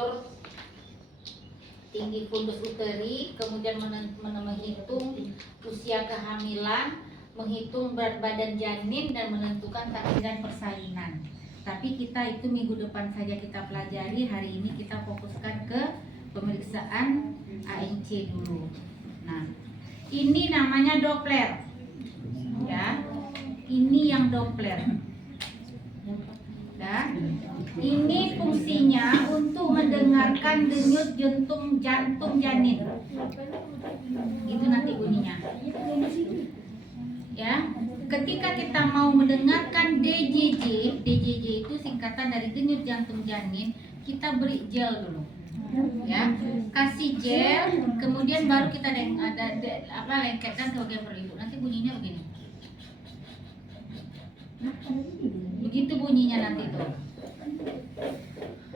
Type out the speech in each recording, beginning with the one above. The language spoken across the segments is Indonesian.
mengukur tinggi fundus uteri, kemudian menghitung usia kehamilan, menghitung berat badan janin, dan menentukan takdiran persalinan. Tapi kita itu minggu depan saja kita pelajari, hari ini kita fokuskan ke pemeriksaan ANC dulu. Nah, ini namanya Doppler, ya. Ini yang Doppler. Dan ini fungsinya untuk mendengarkan denyut jantung janin. Itu nanti bunyinya. Ya, ketika kita mau mendengarkan DJJ itu singkatan dari denyut jantung janin, kita beri gel dulu. Ya, kasih gel, kemudian baru kita lengketkan ke bagian perut ibu. Nanti bunyinya begini. Begitu bunyinya nanti tuh.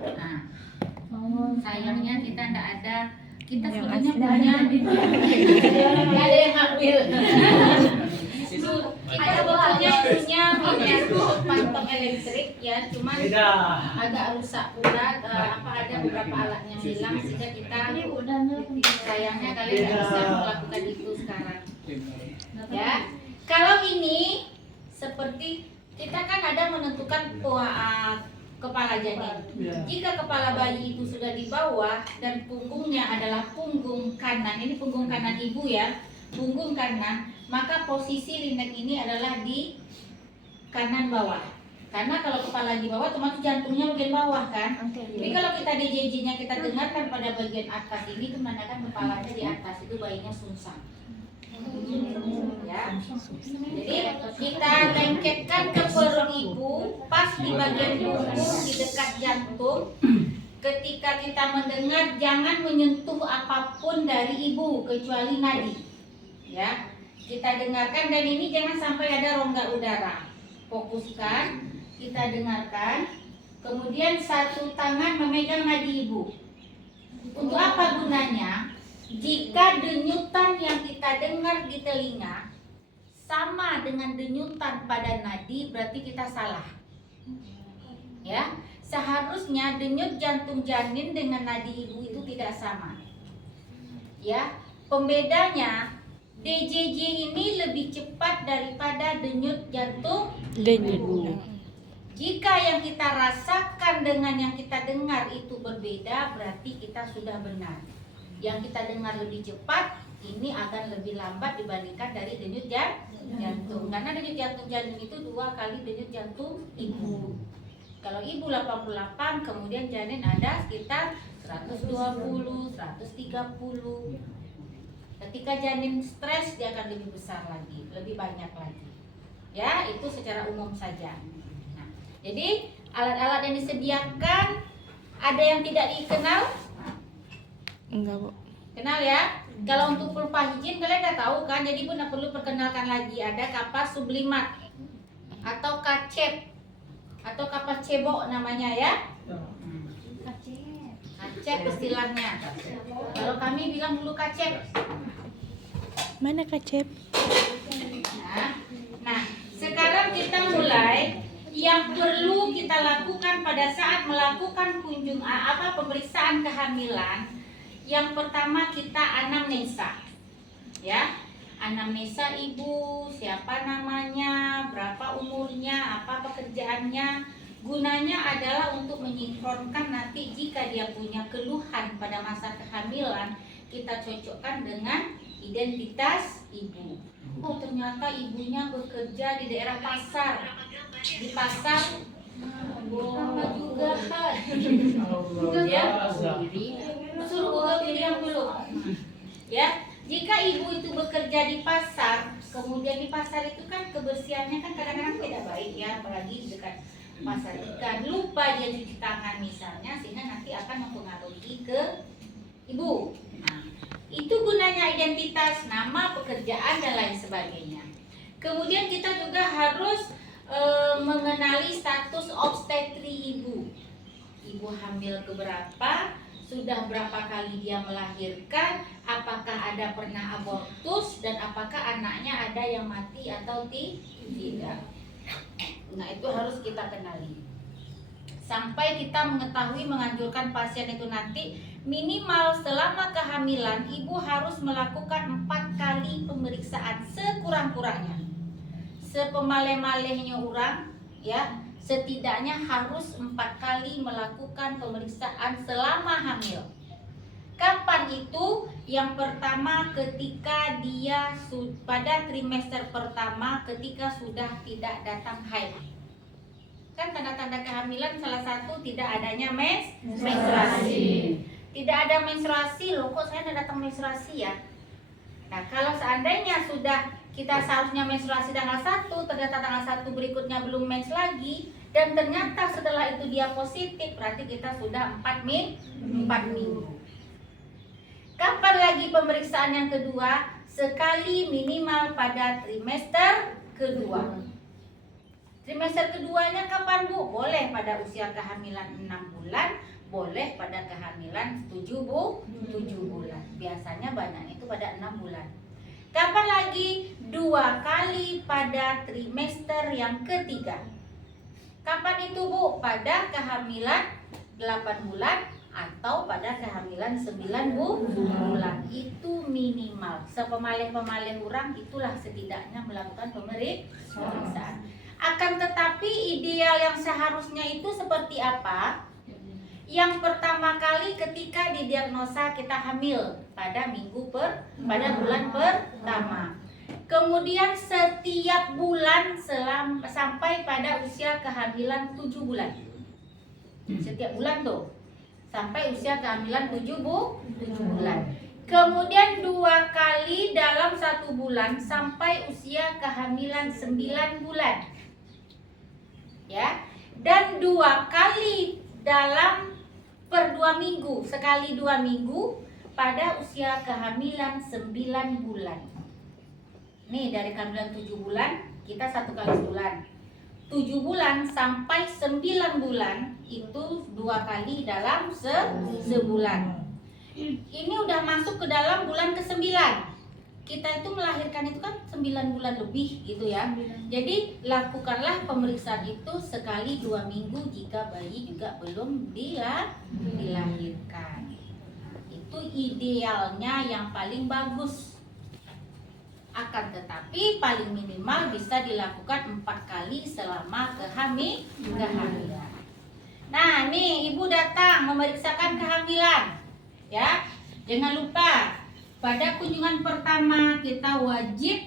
Nah, sayangnya kita tidak ada. Kita sebetulnya punya. Ada yang ambil. Kita sebetulnya punya pantong elektrik ya, cuman agak rusak pula. Ada beberapa alatnya hilang sehingga kita sayangnya kalian tidak bisa melakukan itu sekarang. Ya, kalau ini seperti kita kan ada menentukan kepala janin. Jika kepala bayi itu sudah di bawah dan punggungnya adalah punggung kanan, ini punggung kanan ibu ya, punggung kanan, maka posisi linek ini adalah di kanan bawah. Karena kalau kepala di bawah, otomatis jantungnya bagian bawah kan. Tapi kalau kita DJJ-nya kita dengarkan pada bagian atas ini, itu menandakan kepalanya di atas, itu bayinya sungsang. Ya, jadi kita lengketkan ke perut ibu pas di bagian punggung di dekat jantung. Ketika kita mendengar, jangan menyentuh apapun dari ibu kecuali nadi. Ya, kita dengarkan, dan ini jangan sampai ada rongga udara. Fokuskan, kita dengarkan. Kemudian satu tangan memegang nadi ibu. Untuk apa gunanya? Jika denyutan yang kita dengar di telinga sama dengan denyutan pada nadi, berarti kita salah. Ya, seharusnya denyut jantung janin dengan nadi ibu itu tidak sama. Ya, pembedanya DJJ ini lebih cepat daripada denyut jantung ibu. Jika yang kita rasakan dengan yang kita dengar itu berbeda, berarti kita sudah benar. Yang kita dengar lebih cepat, ini akan lebih lambat dibandingkan dari denyut jantung. Karena denyut jantung janin itu 2 kali denyut jantung ibu. Kalau ibu 88, kemudian janin ada sekitar 120, 130. Ketika janin stres, dia akan lebih besar lagi, lebih banyak lagi. Ya, itu secara umum saja. Nah, jadi alat-alat yang disediakan, ada yang tidak dikenal? Enggak, Bu. Kenal ya? Kalau untuk pulpa hijin kalian udah tahu kan, jadi Bunda perlu perkenalkan lagi. Ada kapas sublimat atau kacep atau kapas cebok namanya ya. Kacep istilahnya. Kalau kami bilang dulu kacep. Mana kacep? Nah, sekarang kita mulai. Yang perlu kita lakukan pada saat melakukan pemeriksaan kehamilan. Yang pertama kita anamnesa, ya, anamnesa ibu, siapa namanya, berapa umurnya, apa pekerjaannya. Gunanya adalah untuk menyinkronkan nanti jika dia punya keluhan pada masa kehamilan, kita cocokkan dengan identitas ibu. Oh, ternyata ibunya bekerja di daerah pasar, di pasar sama juga ya. Suruh Google pilihan dulu. Ya, jika ibu itu bekerja di pasar, kemudian di pasar itu kan kebersihannya kan kadang-kadang tidak baik ya, apalagi di dekat pasar ikan. Lupa dia cuci tangan misalnya, sehingga nanti akan mempengaruhi ke ibu. Nah, itu gunanya identitas, nama, pekerjaan, dan lain sebagainya. Kemudian kita juga harus mengenali status obstetri ibu. Ibu hamil keberapa? Sudah berapa kali dia melahirkan, apakah ada pernah abortus, dan apakah anaknya ada yang mati atau tidak. Nah, itu harus kita kenali. sampai kita mengetahui menganjurkan pasien itu nanti minimal selama kehamilan ibu harus melakukan 4 kali pemeriksaan sekurang-kurangnya. Sepemale-malehnya orang ya, setidaknya harus 4 kali melakukan pemeriksaan selama hamil. Kapan itu? Yang pertama ketika dia pada trimester pertama ketika sudah tidak datang haid. Kan tanda-tanda kehamilan salah satu tidak adanya menstruasi. Tidak ada menstruasi loh, kok saya tidak datang menstruasi ya? Nah, kalau seandainya sudah kita seharusnya menstruasi tanggal 1, ternyata tanggal 1 berikutnya belum mens lagi, dan ternyata setelah itu dia positif, berarti kita sudah 4 minggu. Kapan lagi pemeriksaan yang kedua? Sekali minimal pada trimester kedua. Trimester keduanya kapan Bu? Boleh pada usia kehamilan 6 bulan, boleh pada kehamilan 7 bulan. Biasanya banyak itu pada 6 bulan. Kapan lagi? 2 kali pada trimester yang ketiga. Kapan itu Bu? Pada kehamilan 8 bulan atau pada kehamilan 9 bulan. Itu minimal. Sepemaleh-pemaleh orang itulah setidaknya melakukan pemeriksaan. Akan tetapi ideal yang seharusnya itu seperti apa? Yang pertama kali ketika didiagnosa kita hamil pada bulan pertama. Kemudian setiap bulan sampai pada usia kehamilan 7 bulan. Setiap bulan tuh sampai usia kehamilan 7 bulan. Kemudian 2 kali dalam 1 bulan sampai usia kehamilan 9 bulan. Ya, dan 2 kali dalam per 2 minggu, sekali 2 minggu pada usia kehamilan 9 bulan. Nih dari kehamilan 7 bulan kita 1 kali sebulan. 7 bulan sampai 9 bulan itu 2 kali dalam sebulan. Ini udah masuk ke dalam bulan ke-9. Kita itu melahirkan itu kan 9 bulan lebih gitu ya. Jadi lakukanlah pemeriksaan itu sekali 2 minggu jika bayi juga belum dilahirkan. Itu idealnya yang paling bagus. Akan tetapi paling minimal bisa dilakukan 4 kali selama kehamilan. Nah, nih ibu datang memeriksakan kehamilan. Ya, jangan lupa pada kunjungan pertama kita wajib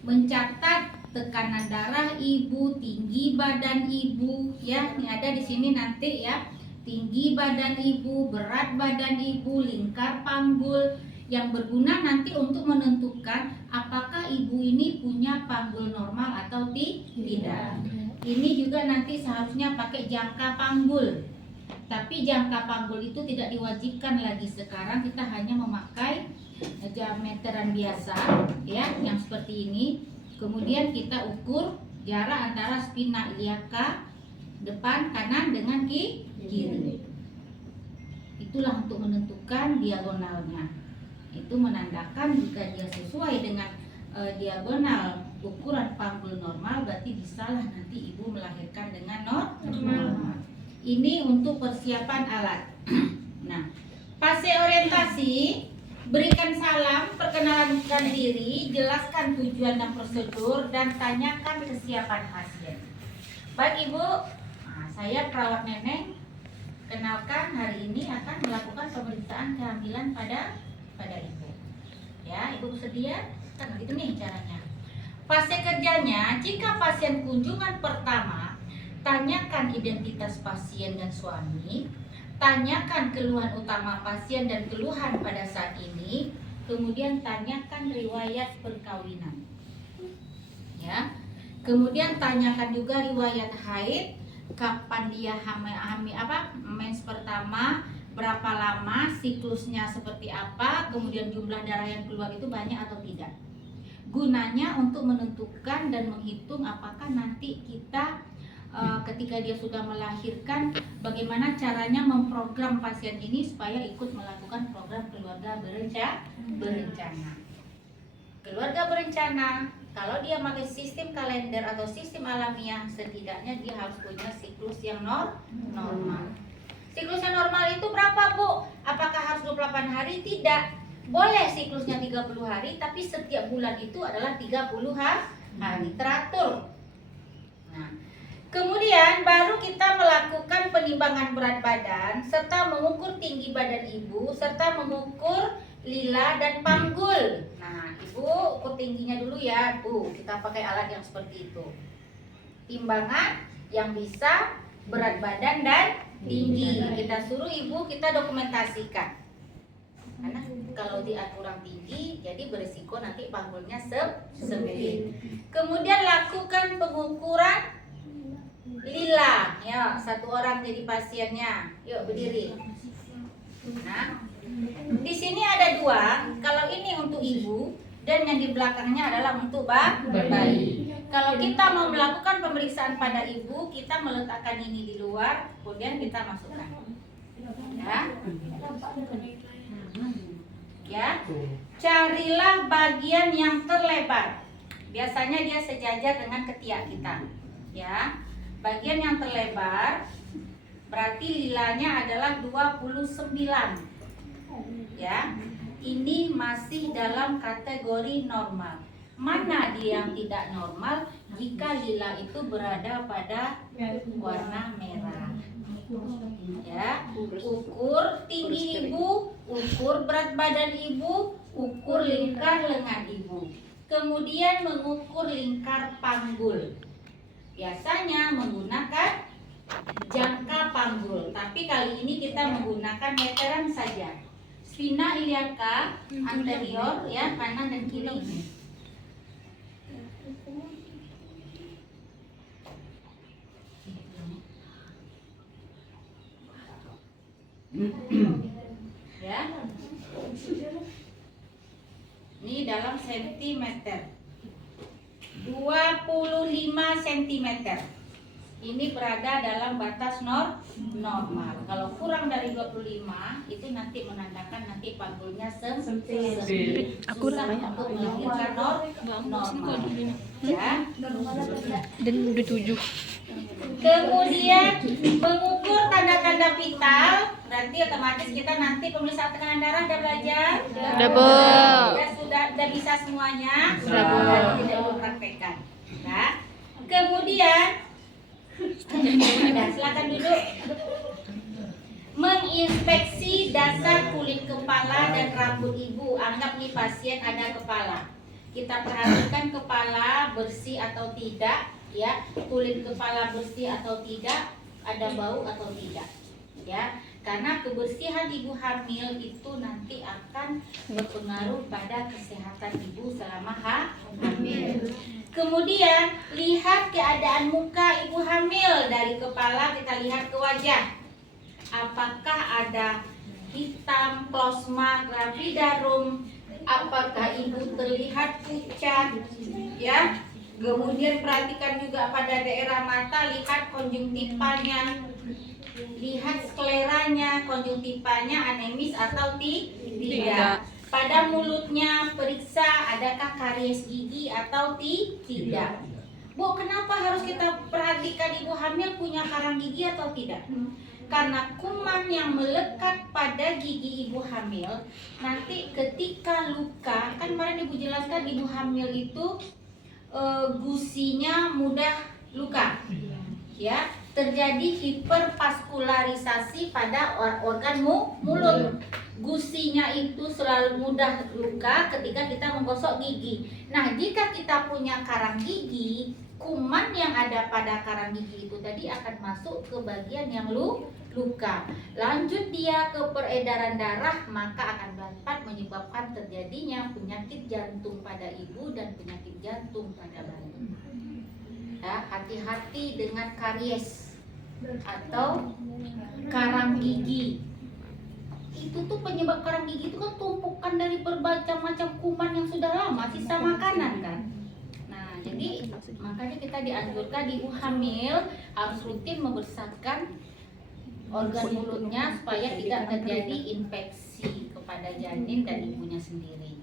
mencatat tekanan darah ibu, tinggi badan ibu, ya. Ini ada di sini nanti ya. Tinggi badan ibu, berat badan ibu, lingkar panggul yang berguna nanti untuk menentukan apakah ibu ini punya panggul normal atau tidak. Ini juga nanti seharusnya pakai jangka panggul. Tapi jangka panggul itu tidak diwajibkan lagi sekarang, kita hanya memakai diameteran biasa ya, yang seperti ini. Kemudian kita ukur jarak antara spina iliaka depan kanan dengan kiri. Itulah untuk menentukan diagonalnya. Itu menandakan jika dia sesuai dengan diagonal ukuran panggul normal, berarti bisalah nanti ibu melahirkan dengan normal. Ini untuk persiapan alat. Nah, fase orientasi, berikan salam, perkenalkan diri, jelaskan tujuan dan prosedur, dan tanyakan kesiapan pasien. Baik Ibu, saya perawat Neneng. Kenalkan, hari ini akan melakukan pemeriksaan kehamilan pada Ibu. Ya, Ibu bersedia? Kan gitu nih caranya. Fase kerjanya, jika pasien kunjungan pertama, tanyakan identitas pasien dan suami, tanyakan keluhan utama pasien dan keluhan pada saat ini, kemudian tanyakan riwayat perkawinan. Ya. Kemudian tanyakan juga riwayat haid, kapan dia mens pertama, berapa lama, siklusnya seperti apa, kemudian jumlah darah yang keluar itu banyak atau tidak. Gunanya untuk menentukan dan menghitung apakah nanti kita ketika dia sudah melahirkan, bagaimana caranya memprogram pasien ini supaya ikut melakukan program keluarga berencana. Keluarga berencana Kalau dia pakai sistem kalender atau sistem alamiah, setidaknya dia harus punya siklus yang normal. Siklus yang normal itu berapa, Bu? Apakah harus 28 hari? Tidak. Boleh siklusnya 30 hari, tapi setiap bulan itu adalah 30 hari. Teratur. Nah, kemudian baru kita melakukan penimbangan berat badan serta mengukur tinggi badan ibu serta mengukur lila dan panggul. Nah, ibu ukur tingginya dulu ya, Bu. Kita pakai alat yang seperti itu. Timbangan yang bisa berat badan dan tinggi. Kita suruh ibu kita dokumentasikan. Karena kalau dia kurang tinggi, jadi berisiko nanti panggulnya sempit. Kemudian lakukan pengukuran lila. Ya, satu orang jadi pasiennya. Yuk berdiri. Nah, di sini ada dua. Kalau ini untuk ibu dan yang di belakangnya adalah untuk bayi. Kalau kita mau melakukan pemeriksaan pada ibu, kita meletakkan ini di luar, kemudian kita masukkan. Ya, carilah bagian yang terlebar. Biasanya dia sejajar dengan ketiak kita. Ya, bagian yang terlebar berarti lilanya adalah 29. Ya, ini masih dalam kategori normal. Mana dia yang tidak normal? Jika lila itu berada pada warna merah. Ya, ukur tinggi ibu, ukur berat badan ibu, ukur lingkar lengan ibu. Kemudian mengukur lingkar panggul. Biasanya menggunakan jangka panggul, tapi kali ini kita menggunakan meteran saja. Spina iliaca anterior, ya, kanan dan kiri. Ya. Ini dalam sentimeter. 25 cm. Ini berada dalam batas normal. Kalau kurang dari 25 itu nanti menandakan nanti panggulnya sempit. Aku Susah untuk melahirkan normal. Ya. Dan udah 7. Kemudian mengukur tanda-tanda vital, berarti otomatis kita nanti pemeriksaan tekanan darah udah belajar. Udah, Sudah bisa semuanya. Sudah, Bu. Nanti tidak perlu praktekkan. Nah, kemudian silakan duduk. Menginspeksi dasar kulit kepala dan rambut ibu. Anggap nih pasien ada kepala. Kita perhatikan kepala bersih atau tidak, ya. Kulit kepala bersih atau tidak, ada bau atau tidak, ya. Karena kebersihan ibu hamil itu nanti akan berpengaruh pada kesehatan ibu selama hamil. Kemudian lihat keadaan muka ibu hamil, dari kepala kita lihat ke wajah. Apakah ada hitam, plasma gravidarum? Apakah ibu terlihat pucat? Ya. Kemudian perhatikan juga pada daerah mata, lihat konjungtivanya, lihat skleranya, konjungtivanya anemis atau tidak. Pada mulutnya periksa adakah karies gigi atau tidak. Bu, kenapa harus kita perhatikan ibu hamil punya karang gigi atau tidak? Karena kuman yang melekat pada gigi ibu hamil nanti ketika luka, kan kemarin ibu jelaskan ibu hamil itu gusinya mudah luka, ya, terjadi hipervaskularisasi pada organ mulut. Gusinya itu selalu mudah luka ketika kita menggosok gigi. Nah, jika kita punya karang gigi, kuman yang ada pada karang gigi itu tadi akan masuk ke bagian yang luka. Lanjut dia ke peredaran darah, maka akan dapat menyebabkan terjadinya penyakit jantung pada ibu dan penyakit jantung pada bayi. Ya, hati-hati dengan karies atau karang gigi. Itu tuh penyebab karang gigi itu kan tumpukan dari berbagai macam kuman yang sudah lama sisa makanan kan. Nah, jadi makanya kita dianjurkan ibu hamil harus rutin membersihkan organ mulutnya supaya tidak terjadi infeksi kepada janin dan ibunya sendiri.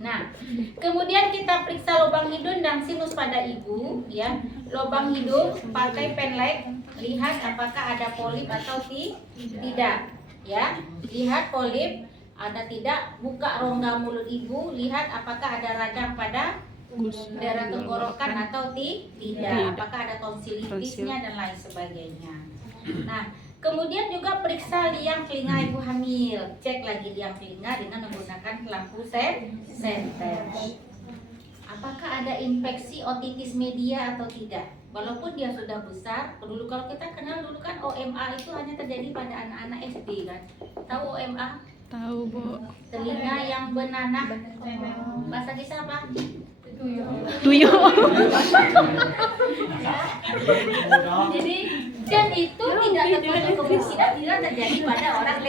Nah, kemudian kita periksa lubang hidung dan sinus pada ibu, ya. Lubang hidung pakai penlek, lihat apakah ada polip atau tidak, ya. Lihat polip ada tidak, buka rongga mulut ibu, lihat apakah ada radang pada daerah tenggorokan atau tidak, apakah ada tonsilitisnya dan lain sebagainya. Nah, kemudian juga periksa liang telinga ibu hamil. Cek lagi liang telinga dengan menggunakan lampu senter. Apakah ada infeksi otitis media atau tidak? Walaupun dia sudah besar, dulu kalau kita kenal dulu kan OMA itu hanya terjadi pada anak-anak SD kan. Tahu OMA? Tahu, Bu. Telinga yang bernanah. Bahasa kita apa? Tuyul. Jadi dan itu tidak tertutup kemungkinan tidak terjadi pada orang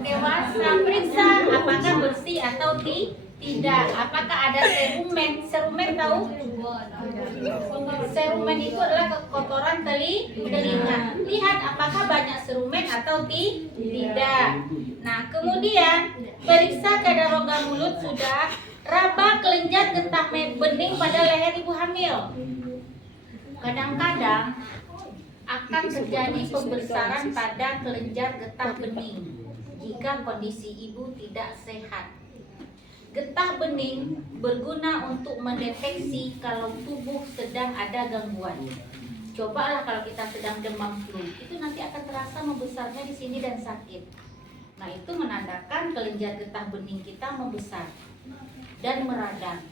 dewasa. Periksa apakah bersih atau tidak. Apakah ada serumen? Serumen tahu? Serumen itu adalah kotoran telinga. Lihat apakah banyak serumen atau tidak. Nah, kemudian periksa kadar rongga mulut sudah. Raba, kelenjar, getah bening pada leher ibu hamil. Kadang-kadang akan terjadi pembesaran pada kelenjar getah bening jika kondisi ibu tidak sehat. Getah bening berguna untuk mendeteksi kalau tubuh sedang ada gangguan. Cobalah kalau kita sedang demam flu, itu nanti akan terasa membesarnya di sini dan sakit. Nah, itu menandakan kelenjar getah bening kita membesar dan meradang.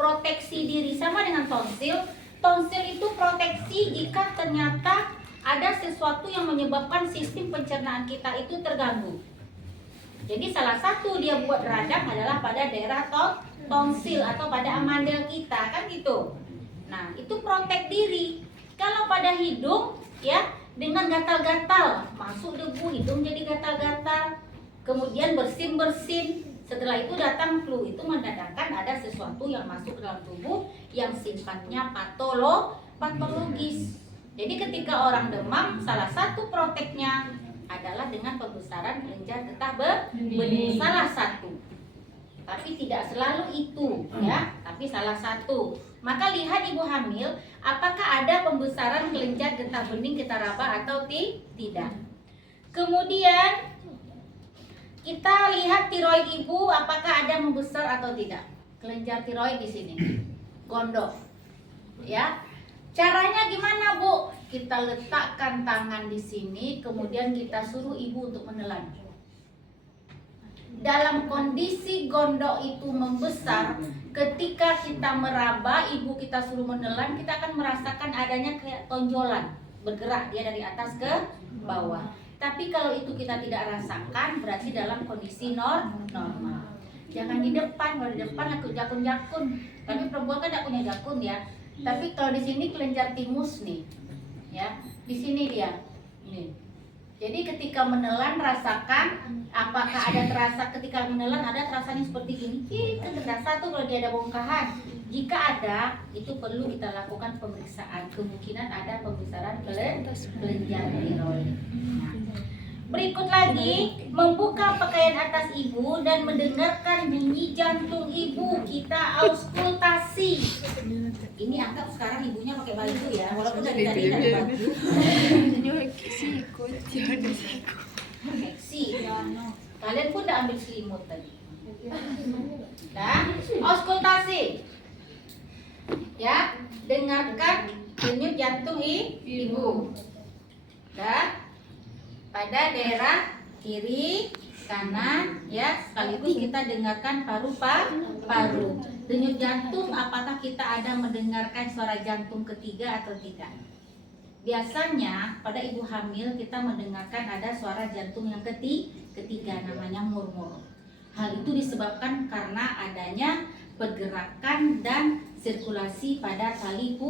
Proteksi diri sama dengan tonsil. Tonsil itu proteksi jika ternyata ada sesuatu yang menyebabkan sistem pencernaan kita itu terganggu. Jadi salah satu dia buat radang adalah pada daerah tonsil atau pada amandel kita, kan gitu. Nah, itu protek diri. Kalau pada hidung, ya, dengan gatal-gatal, masuk debu, hidung jadi gatal-gatal, kemudian bersin-bersin. Setelah itu datang flu, itu menandakan ada sesuatu yang masuk ke dalam tubuh yang sifatnya patologis. Jadi ketika orang demam, salah satu proteknya adalah dengan pembesaran kelenjar getah bening, salah satu. Tapi tidak selalu itu, ya, tapi salah satu. Maka lihat ibu hamil, apakah ada pembesaran kelenjar getah bening kita raba atau tidak. Kemudian kita lihat tiroid ibu apakah ada membesar atau tidak. Kelenjar tiroid di sini. Gondok. Ya. Caranya gimana, Bu? Kita letakkan tangan di sini, kemudian kita suruh ibu untuk menelan. Dalam kondisi gondok itu membesar, ketika kita meraba, ibu kita suruh menelan, kita akan merasakan adanya kayak tonjolan, bergerak dia dari atas ke bawah. Tapi kalau itu kita tidak rasakan, berarti dalam kondisi normal. Jangan di depan, kalau di depan aku jakun-jakun. Tapi perempuan kan tidak punya jakun ya. Tapi kalau di sini kelenjar timus nih, ya, di sini dia, nih. Jadi ketika menelan rasakan, apakah ada terasa ketika menelan ada terasanya seperti gini? Itu terasa tuh kalau dia ada bongkahan. Jika ada, itu perlu kita lakukan pemeriksaan. Kemungkinan ada pembesaran kelenjar tiroid. Berikut lagi, membuka pakaian atas ibu dan mendengarkan bunyi jantung ibu. Kita auskultasi. Ini anggap sekarang ibunya pakai baju ya, walaupun dari tadi ada baju. Seksi. Kalian pun udah ambil selimut tadi. Nah, auskultasi. Ya, dengarkan denyut jantung ibu. Dan pada daerah kiri, kanan, ya, sekaligus kita dengarkan paru-paru. Denyut jantung, apakah kita ada mendengarkan suara jantung ketiga atau tidak? Biasanya pada ibu hamil kita mendengarkan ada suara jantung yang ketiga, namanya murmur. Hal itu disebabkan karena adanya pergerakan dan sirkulasi pada tali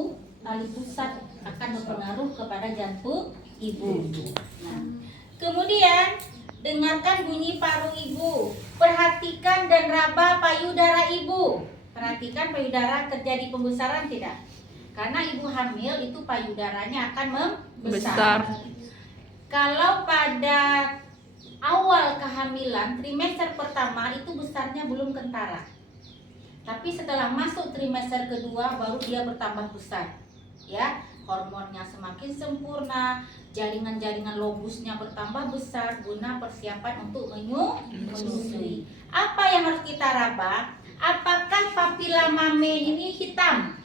pusat akan berpengaruh kepada jantung ibu. Nah, kemudian dengarkan bunyi paru ibu. Perhatikan dan raba payudara ibu. Perhatikan payudara terjadi pembesaran tidak? Karena ibu hamil itu payudaranya akan membesar. Kalau pada awal kehamilan trimester pertama itu besarnya belum kentara. Tapi setelah masuk trimester kedua baru dia bertambah besar. Ya, hormonnya semakin sempurna, jaringan-jaringan lobusnya bertambah besar guna persiapan untuk menyusui. Apa yang harus kita raba? Apakah papila mame ini hitam?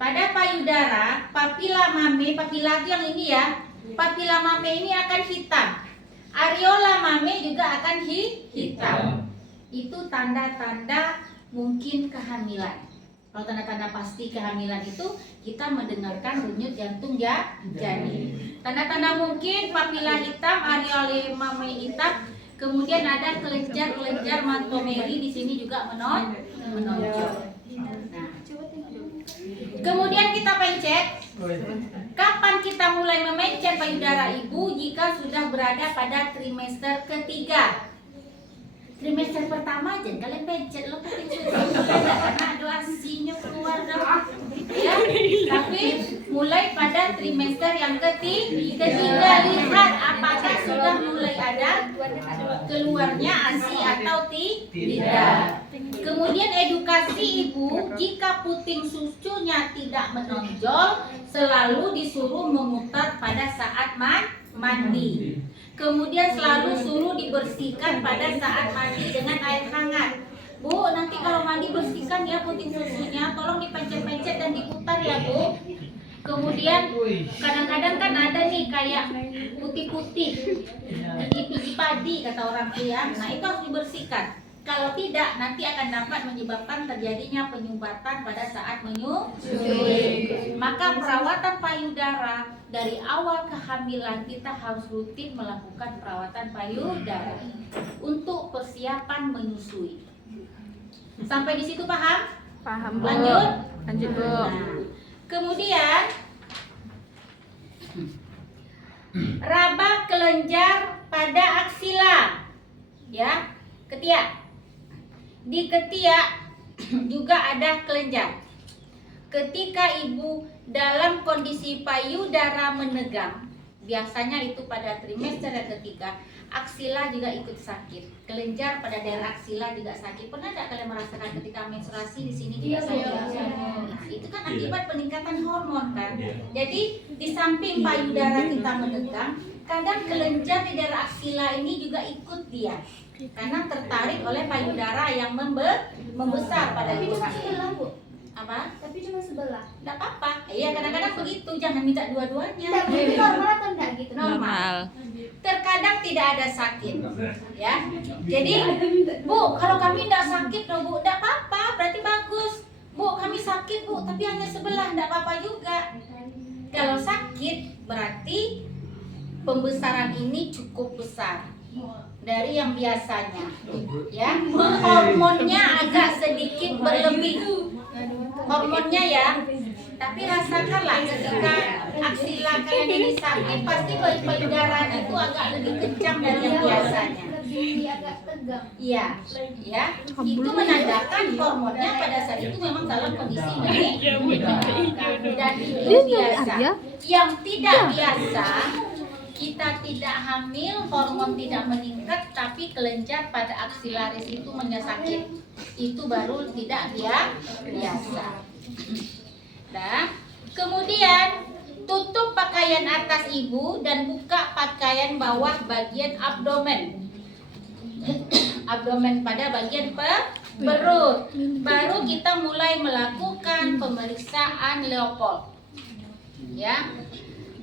Pada payudara, papila mame, papila yang ini ya, papila mame ini akan hitam. Areola mame juga akan hitam. Itu tanda-tanda mungkin kehamilan. Kalau tanda-tanda pasti kehamilan itu kita mendengarkan denyut jantung janin. Tanda-tanda mungkin papila hitam, areola mame hitam, kemudian ada kelenjar-kelenjar mattomeri di sini juga menonjol. Nah, kemudian kita pencet. Kapan kita mulai memencet payudara ibu? Jika sudah berada pada trimester ketiga. Trimester pertama aja kalian pencet lo penting karena ada asinya keluar dong. Ya, tapi mulai pada trimester yang ketiga lihat apakah sudah mulai ada keluarnya ASI atau tidak. Kemudian edukasi ibu, jika puting susunya tidak menonjol, selalu disuruh memutar pada saat mandi. Kemudian selalu suruh dibersihkan pada saat mandi dengan air hangat. Bu, nanti kalau mandi bersihkan ya puting susunya, tolong dipencet-pencet dan diputar ya Bu. Kemudian kadang-kadang kan ada nih kayak putih-putih di biji padi kata orang tua. Nah itu harus dibersihkan. Kalau tidak nanti akan dapat menyebabkan terjadinya penyumbatan pada saat menyusui. Maka perawatan payudara dari awal kehamilan kita harus rutin melakukan perawatan payudara untuk persiapan menyusui. Sampai di situ paham? Paham, Bu. Lanjut, Bu. Nah, kemudian raba kelenjar pada aksila, ya, ketiak. Di ketiak juga ada kelenjar. Ketika ibu dalam kondisi payudara menegang, biasanya itu pada trimester yang ketiga, aksila juga ikut sakit. Kelenjar pada daerah aksila juga sakit. Pernah tidak kalian merasakan ketika menstruasi di sini juga sakit? Nah, itu kan akibat peningkatan hormon kan. Jadi di samping payudara kita menegang, kadang kelenjar di daerah aksila ini juga ikut dia. Karena tertarik oleh payudara yang membesar pada ibu hamil. Apa? Tapi cuma sebelah. Tidak apa-apa. Iya kadang-kadang begitu. Jangan minta dua-duanya. Tapi normal atau enggak gitu? Normal. Terkadang tidak ada sakit, ya. Jadi, Bu, kalau kami tidak sakit, loh, Bu, tidak apa-apa. Berarti bagus. Bu, kami sakit, Bu, tapi hanya sebelah, tidak apa-apa juga. Kalau sakit, berarti pembesaran ini cukup besar dari yang biasanya, ya. Hormonnya agak sedikit berlebih, hormonnya ya. Tapi rasakanlah ketika aksila kalian ini sakit, pasti payudara itu agak lebih kencang dari yang biasanya. Lebih agak tegang. Iya, ya. Itu menandakan hormonnya pada saat itu memang dalam kondisi baik dan itu biasa. Yang tidak biasa, kita tidak hamil, hormon tidak meningkat, tapi kelenjar pada aksilaris itu menyesakit. Itu baru tidak biasa. Nah, kemudian tutup pakaian atas ibu dan buka pakaian bawah bagian abdomen. Abdomen pada bagian perut. Baru kita mulai melakukan pemeriksaan Leopold. Ya.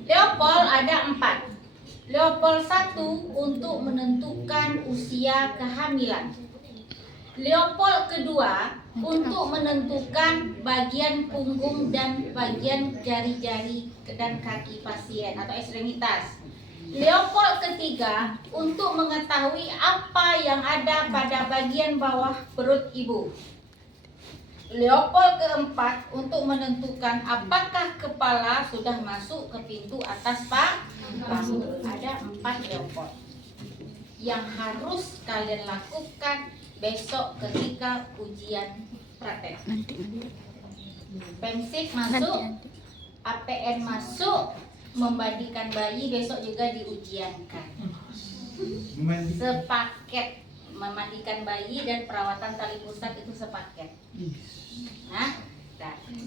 Leopold ada 4. Leopold 1 untuk menentukan usia kehamilan. Leopold kedua untuk menentukan bagian punggung dan bagian jari-jari dan kaki pasien atau ekstremitas. Leopold ketiga untuk mengetahui apa yang ada pada bagian bawah perut ibu. Leopold keempat untuk menentukan apakah kepala sudah masuk ke pintu atas paha. Ada 4 Leopold yang harus kalian lakukan besok ketika ujian praktek. Pemsik masuk, APN masuk, membandikan bayi besok juga diujiankan. Sepaket memandikan bayi dan perawatan tali pusat itu sepaket. Nah,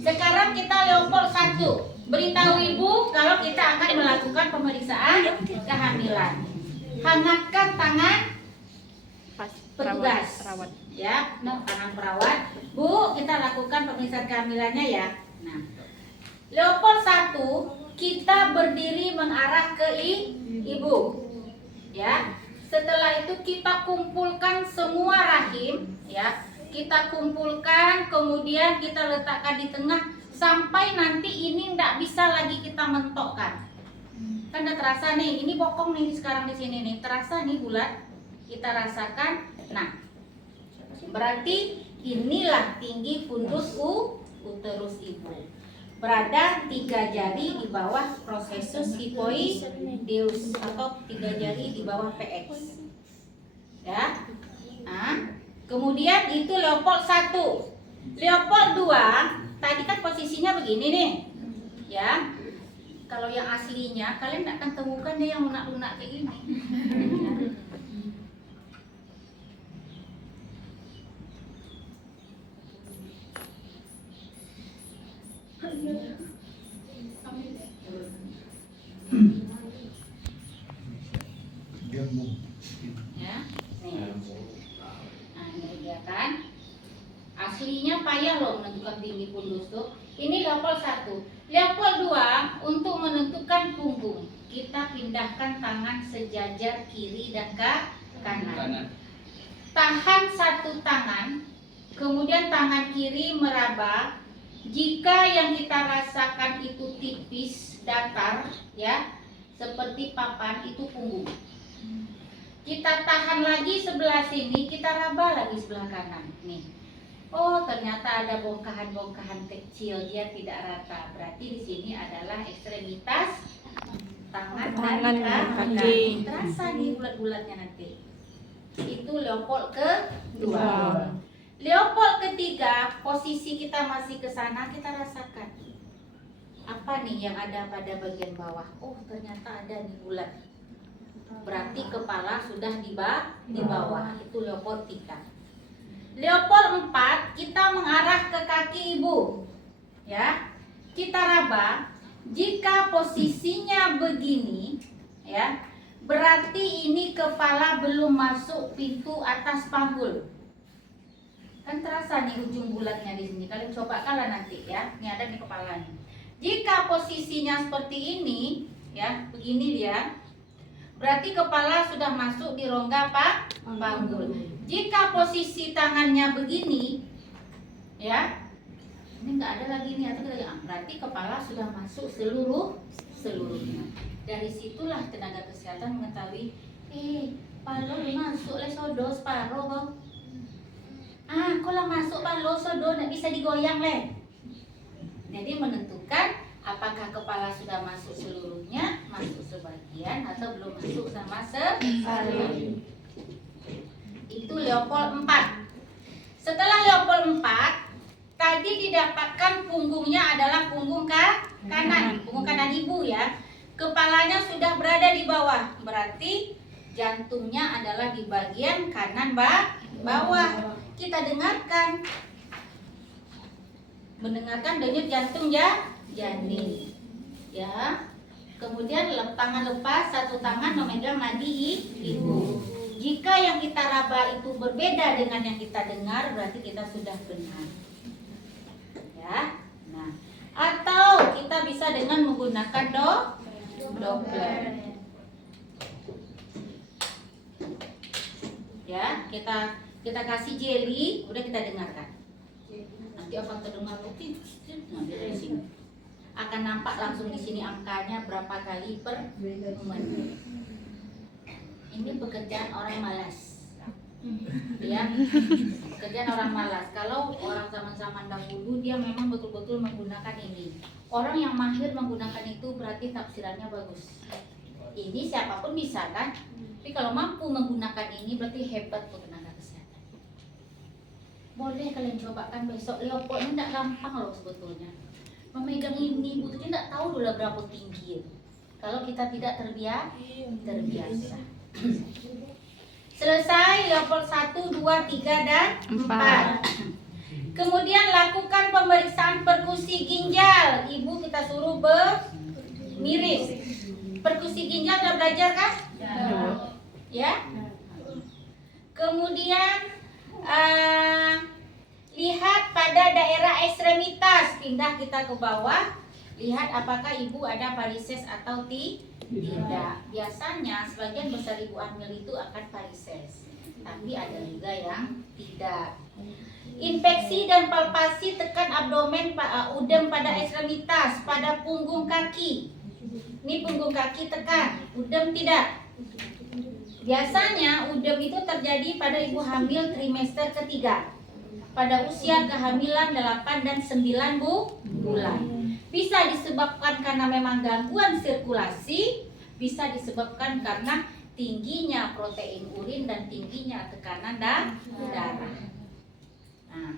sekarang kita Leopold 1. Beritahu ibu kalau kita akan melakukan pemeriksaan kehamilan. Hangatkan tangan petugas. Perawat. Ya, tangan perawat. Bu, kita lakukan pemeriksaan kehamilannya ya. Nah, Leopold 1, kita berdiri mengarah ke ibu. Ya. Setelah itu kita kumpulkan semua rahim, ya. Kita kumpulkan, kemudian kita letakkan di tengah sampai nanti ini tidak bisa lagi kita mentokkan. Kan udah terasa nih, ini bokong nih sekarang di sini nih, terasa nih bulat. Kita rasakan. Nah, berarti inilah tinggi fundus uterus ibu. Berada 3 jari di bawah prosesus hipoideus atau 3 jari di bawah PX. Ya. Nah, kemudian itu Leopold 1. Leopold 2, tadi kan posisinya begini nih. Ya. Kalau yang aslinya kalian tidak akan temukan dia yang lunak-lunak kayak gini. Ya, nih. Nah, ini dia kan. Aslinya payah loh menentukan tinggi fundus tuh. Ini Leopold 1. Leopold 2 untuk menentukan punggung. Kita pindahkan tangan sejajar kiri dan kanan. Tahan satu tangan, kemudian tangan kiri meraba. Jika yang kita rasakan itu tipis, datar, ya, seperti papan, itu punggung. Kita tahan lagi sebelah sini, kita raba lagi sebelah kanan. Nih. Oh, ternyata ada bongkahan-bongkahan kecil, dia tidak rata. Berarti di sini adalah ekstremitas tangan dan kaki. Terasa nih bulat-bulatnya nanti. Itu Leopold ke-2. Leopold ke-3, posisi kita masih ke sana, kita rasakan. Apa nih yang ada pada bagian bawah? Oh, ternyata ada nih bulat. Berarti kepala sudah di bawah. Itu Leopold 3. Leopold 4, kita mengarah ke kaki ibu. Ya. Kita raba. Jika posisinya begini, ya, berarti ini kepala belum masuk pintu atas panggul. Kan terasa nih ujung bulatnya di sini. Kalian coba kalah nanti ya. Ini ada di kepala nih. Jika posisinya seperti ini, ya, begini dia. Berarti kepala sudah masuk di rongga panggul. Jika posisi tangannya begini, ya, ini nggak ada lagi nih atau berarti kepala sudah masuk seluruhnya. Dari situlah tenaga kesehatan mengetahui, palo masuk le sodo separuh bang. Kalau masuk palo sodo nggak bisa digoyang le. Jadi menentukan apakah kepala sudah masuk seluruhnya, masuk sebagian, atau belum masuk sama sekali. Itu Leopold 4. Setelah Leopold 4, tadi didapatkan punggungnya adalah punggung kanan, punggung kanan ibu ya. Kepalanya sudah berada di bawah, berarti jantungnya adalah di bagian kanan bawah. Kita mendengarkan denyut jantung ya. Janin, ya. Kemudian tangan lepas, satu tangan memegang nadi ibu. Jika yang kita raba itu berbeda dengan yang kita dengar, berarti kita sudah benar, ya. Nah, atau kita bisa dengan menggunakan Doppler. Ya, kita kasih jeli, udah kita dengarkan. Nanti akan terdengar putih, dari sini. Akan nampak langsung di sini angkanya berapa kali per menit. Ini pekerjaan orang malas, ya, pekerjaan orang malas. Kalau orang zaman dahulu dia memang betul-betul menggunakan ini. Orang yang mahir menggunakan itu berarti tafsirannya bagus. Ini siapapun bisa kan? Tapi kalau mampu menggunakan ini berarti hebat untuk tenaga kesehatan. Boleh kalian cobakan besok. Leopold ini tidak gampang loh sebetulnya. Memegang ini butuhnya tidak tahu dulu berapa tinggi. Kalau kita tidak terbiasa. Selesai level 1, 2, 3, dan 4. Kemudian lakukan pemeriksaan perkusi ginjal. Ibu kita suruh bermiris. Perkusi ginjal udah belajar kan? Ya. Kemudian lihat pada daerah ekstremitas. Pindah kita ke bawah. Lihat apakah ibu ada varises atau tidak. Biasanya sebagian besar ibu hamil itu akan varises, tapi ada juga yang tidak. Infeksi dan palpasi, tekan abdomen, udem pada ekstremitas, pada punggung kaki. Ini punggung kaki tekan, udem tidak. Biasanya udem itu terjadi pada ibu hamil trimester ketiga, pada usia kehamilan 8 dan 9 bulan. Bisa disebabkan karena memang gangguan sirkulasi, bisa disebabkan karena tingginya protein urin dan tingginya tekanan darah. Nah,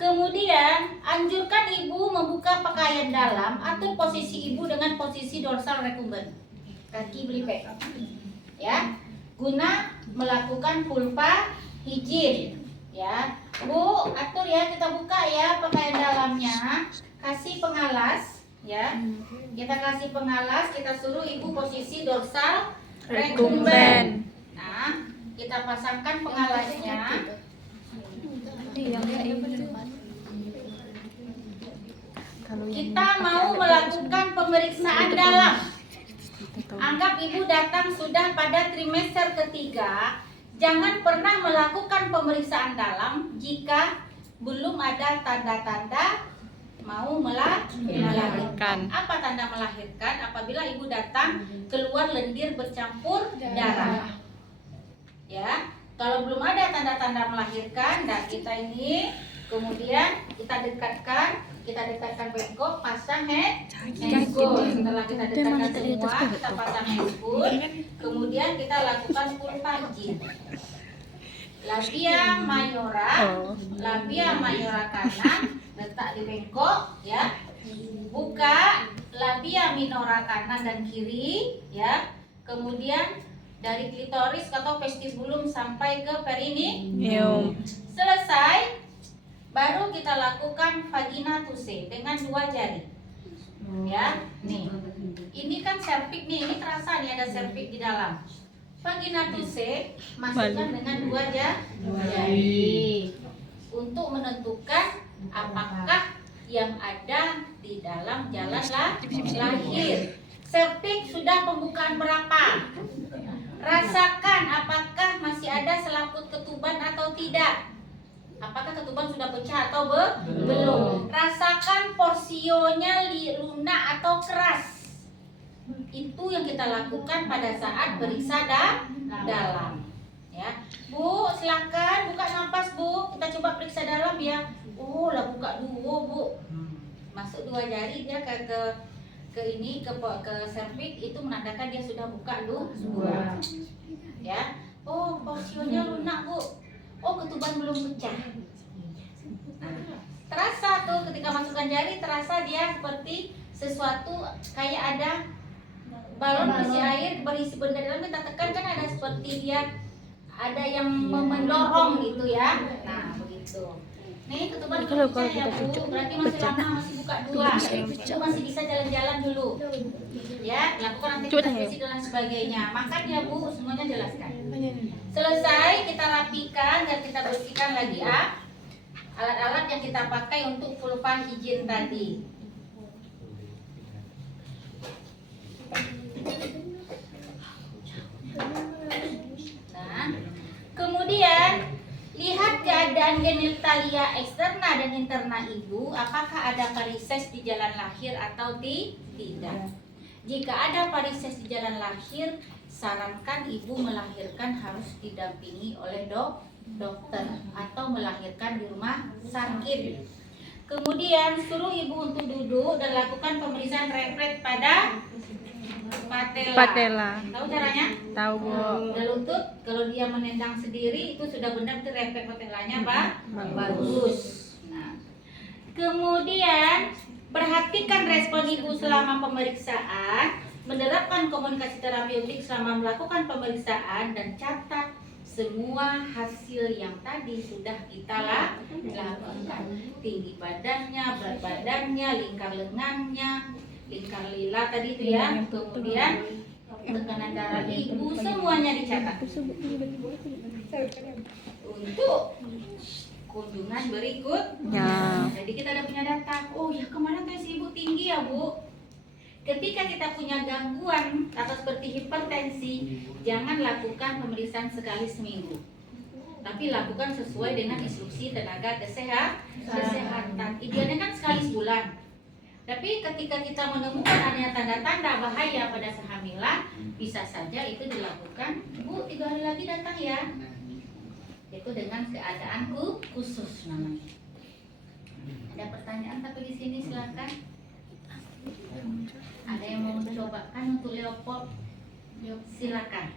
kemudian anjurkan ibu membuka pakaian dalam, atur posisi ibu dengan posisi dorsal recumbent, kaki belipek, ya, guna melakukan vulva hygiene. Ya, Bu, atur ya, kita buka ya pakaian dalamnya. Kasih pengalas, ya. Kita kasih pengalas, kita suruh ibu posisi dorsal recumbent. Nah, kita pasangkan pengalasnya. Kita mau melakukan pemeriksaan dalam. Anggap ibu datang sudah pada trimester ketiga. Jangan pernah melakukan pemeriksaan dalam jika belum ada tanda-tanda mau melahirkan. Apa tanda melahirkan? Apabila ibu datang keluar lendir bercampur darah. Ya, kalau belum ada tanda-tanda melahirkan, dan kita ini kemudian kita dekatkan bengkok, pasang handscoon. Setelah kita dekatkan semua, kita pasang handscoon. Kemudian kita lakukan vulva hygiene. Labia mayora kanan, letak di bengkok, ya. Buka labia minora kanan dan kiri, ya. Kemudian dari klitoris atau vestibulum sampai ke perineum. Selesai, baru kita lakukan vagina tuse dengan 2 jari. Ya, nih. Ini kan serviks nih, ini terasa nih ada serviks di dalam. Vagina tuse masukkan dengan 2 jari untuk menentukan apakah yang ada di dalam jalan lahir. Serviks sudah pembukaan berapa? Rasakan apakah masih ada selaput ketuban atau tidak. Apakah ketuban sudah pecah atau belum? Rasakan porsionya lunak atau keras. Itu yang kita lakukan pada saat periksa dalam. Ya, Bu, silakan buka nafas, Bu. Kita coba periksa dalam ya. Oh, lah buka dulu, Bu. Masuk 2 jari dia ke serviks, itu menandakan dia sudah buka dulu. Ya. Oh, porsionya lunak, Bu. Oh, ketuban belum pecah. Nah, terasa tuh ketika masukkan jari, terasa dia seperti sesuatu kayak ada balon berisi air, berisi benda dalam, kita tekan kan ada seperti dia ada yang mendorong gitu ya. Nah, begitu. Nih, ketuban belum pecah ya, Bu. Berarti masih lama, masih buka 2. Itu masih bisa jalan-jalan dulu. Ya, lakukan aktivitas dan sebagainya. Makan ya, Bu, semuanya jelaskan. Selesai, kita rapikan dan kita bersihkan lagi alat-alat yang kita pakai untuk vulva hygiene tadi. Nah, kemudian lihat keadaan genitalia eksterna dan interna ibu, apakah ada varises di jalan lahir atau tidak. Jika ada varises di jalan lahir, sarankan ibu melahirkan harus didampingi oleh dokter atau melahirkan di rumah sakit. Kemudian suruh ibu untuk duduk dan lakukan pemeriksaan refleks pada patella. Tahu caranya? Tahu, Bu. Udah lutut, kalau dia menendang sendiri itu sudah benar tuh refleks patellanya, Pak. Bagus. Nah, kemudian perhatikan respon ibu selama pemeriksaan, menerapkan komunikasi terapeutik selama melakukan pemeriksaan, dan catat semua hasil yang tadi sudah kita lakukan. Tinggi badannya, berat badannya, lingkar lengannya, lingkar lila tadi itu ya. Kemudian tekanan darah ibu, semuanya dicatat. Untuk kunjungan berikutnya. Jadi kita ada punya data. Oh ya, kemarin tensi ibu tinggi ya Bu. Ketika kita punya gangguan atau seperti hipertensi, jangan lakukan pemeriksaan sekali seminggu, tapi lakukan sesuai dengan instruksi tenaga kesehatan. Idealnya kan sekali sebulan. Tapi ketika kita menemukan adanya tanda-tanda bahaya pada kehamilan, bisa saja itu dilakukan. Bu, 3 hari lagi datang ya. Itu dengan keadaan khusus namanya. Ada pertanyaan tapi di sini silakan. Ada yang mau mencobakan untuk Leopold? Silakan.